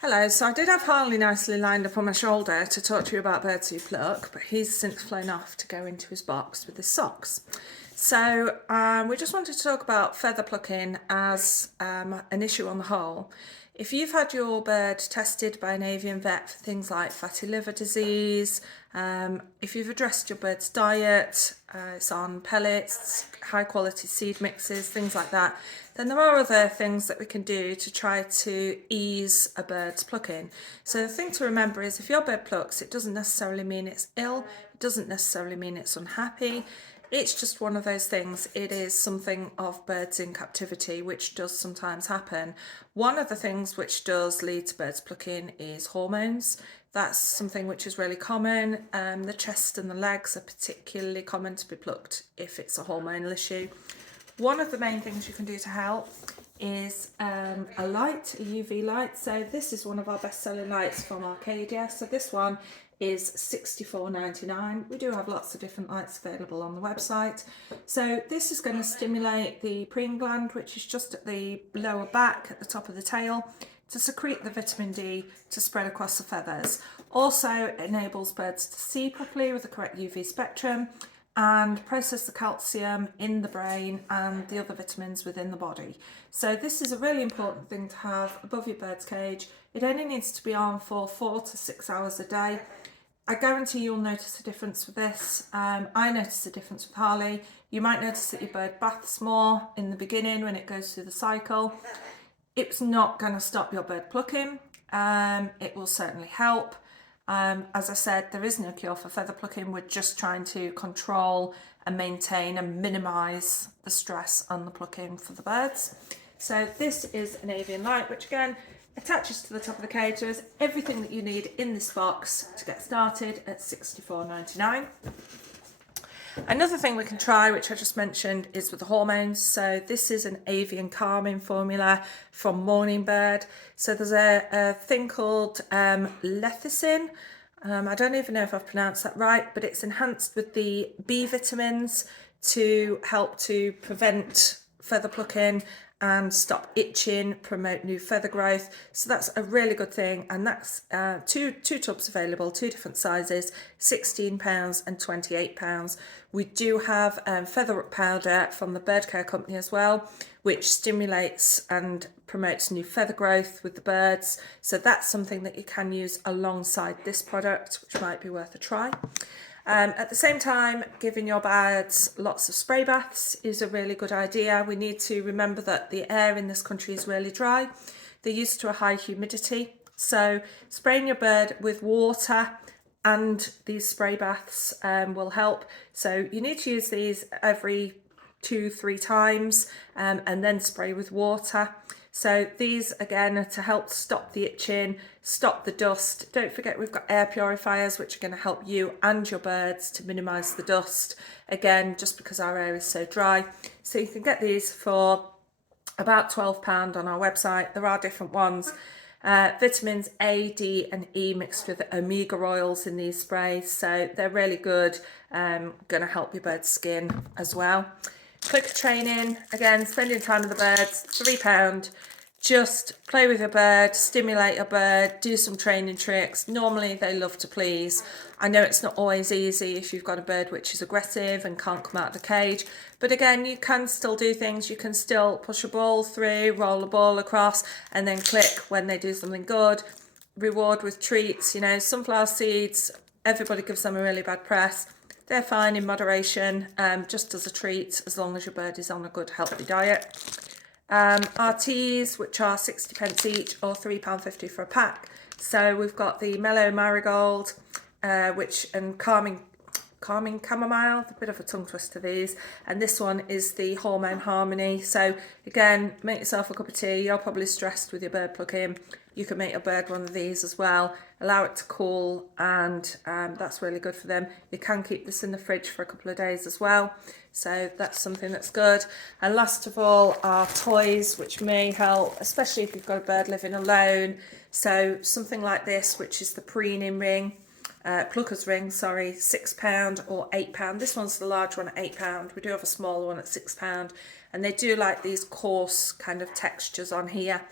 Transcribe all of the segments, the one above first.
Hello, so I did have Harley nicely lined up on my shoulder to talk to you about birds who pluck, but he's since flown off to go into his box with his socks. So we just wanted to talk about feather plucking as an issue on the whole. If you've had your bird tested by an avian vet for things like fatty liver disease, if you've addressed your bird's diet, it's on pellets, high quality seed mixes, things like that, then there are other things that we can do to try to ease a bird's plucking. So the thing to remember is if your bird plucks, it doesn't necessarily mean it's ill, it doesn't necessarily mean it's unhappy. It's just one of those things. It is something of birds in captivity, which does sometimes happen. One of the things which does lead to birds plucking is hormones. That's something which is really common. The chest and the legs are particularly common to be plucked if it's a hormonal issue. One of the main things you can do to help is a light, a UV light. So this is one of our best-selling lights from Arcadia. So this one is $64.99. We do have lots of different lights available on the website. So this is going to stimulate the preen gland, which is just at the lower back at the top of the tail, to secrete the vitamin D to spread across the feathers. Also enables birds to see properly with the correct UV spectrum and process the calcium in the brain and the other vitamins within the body. So this is a really important thing to have above your bird's cage. It only needs to be on for 4 to 6 hours a day. I guarantee you'll notice a difference with this. I notice a difference with Harley. You might notice that your bird baths more in the beginning when it goes through the cycle. It's not going to stop your bird plucking. It will certainly help. As I said, there is no cure for feather plucking. We're just trying to control and maintain and minimise the stress on the plucking for the birds. So this is an avian light, which again attaches to the top of the cage. There is everything that you need in this box to get started at $64.99. Another thing we can try, which I just mentioned, is with the hormones. So this is an avian calming formula from Morning Bird. So there's a thing called lecithin. I don't even know if I've pronounced that right, but it's enhanced with the B vitamins to help to prevent feather plucking and stop itching, promote new feather growth. So that's a really good thing, and that's two tubs available, 2 different sizes, £16 and £28. We do have feather powder from the bird care company as well, which stimulates and promotes new feather growth with the birds. So that's something that you can use alongside this product, which might be worth a try. At the same time, giving your birds lots of spray baths is a really good idea. We need to remember that the air in this country is really dry. They're used to a high humidity. So spraying your bird with water and these spray baths will help. So you need to use these every 2-3 times and then spray with water. So these again are to help stop the itching, stop the dust. Don't forget we've got air purifiers which are going to help you and your birds to minimise the dust. Again, just because our air is so dry. So you can get these for about £12 on our website. There are different ones. Vitamins A, D and E mixed with omega oils in these sprays. So they're really good, going to help your bird's skin as well. Clicker training, again, spending time with the birds, £3. Just play with your bird, stimulate your bird, do some training tricks. Normally they love to please. I know it's not always easy if you've got a bird which is aggressive and can't come out of the cage. But again, you can still do things. You can still push a ball through, roll a ball across, and then click when they do something good. Reward with treats. You know, sunflower seeds, everybody gives them a really bad press. They're fine in moderation, just as a treat, as long as your bird is on a good healthy diet. Our teas, which are 60p each or £3.50 for a pack. So we've got the mellow marigold, and calming chamomile, a bit of a tongue twister these, and this one is the hormone harmony. So again, make yourself a cup of tea. You're probably stressed with your bird plucking. You can make your bird one of these as well, allow it to cool, and that's really good for them. You can keep this in the fridge for a couple of days as well, so that's something that's good. And last of all, our toys, which may help, especially if you've got a bird living alone. So something like this, which is the preening ring, plucker's ring, sorry, £6 or £8. This one's the large one at £8. We do have a smaller one at £6, and they do like these coarse kind of textures on here.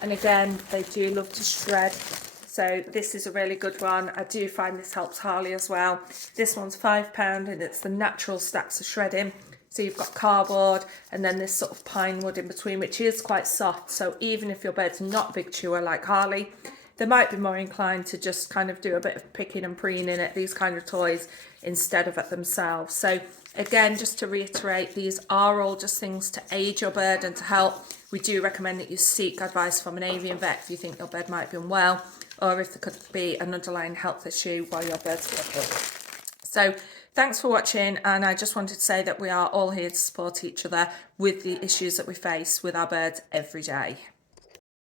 And again, they do love to shred. So this is a really good one. I do find this helps Harley as well. This one's £5 and it's the natural stacks of shredding. So you've got cardboard and then this sort of pine wood in between, which is quite soft. So even if your bird's not a big chewer like Harley, they might be more inclined to just kind of do a bit of picking and preening at these kind of toys instead of at themselves. So again, just to reiterate, these are all just things to aid your bird and to help. We do recommend that you seek advice from an avian vet if you think your bird might be unwell, or if there could be an underlying health issue while your bird's plucking. So thanks for watching, and I just wanted to say that we are all here to support each other with the issues that we face with our birds every day.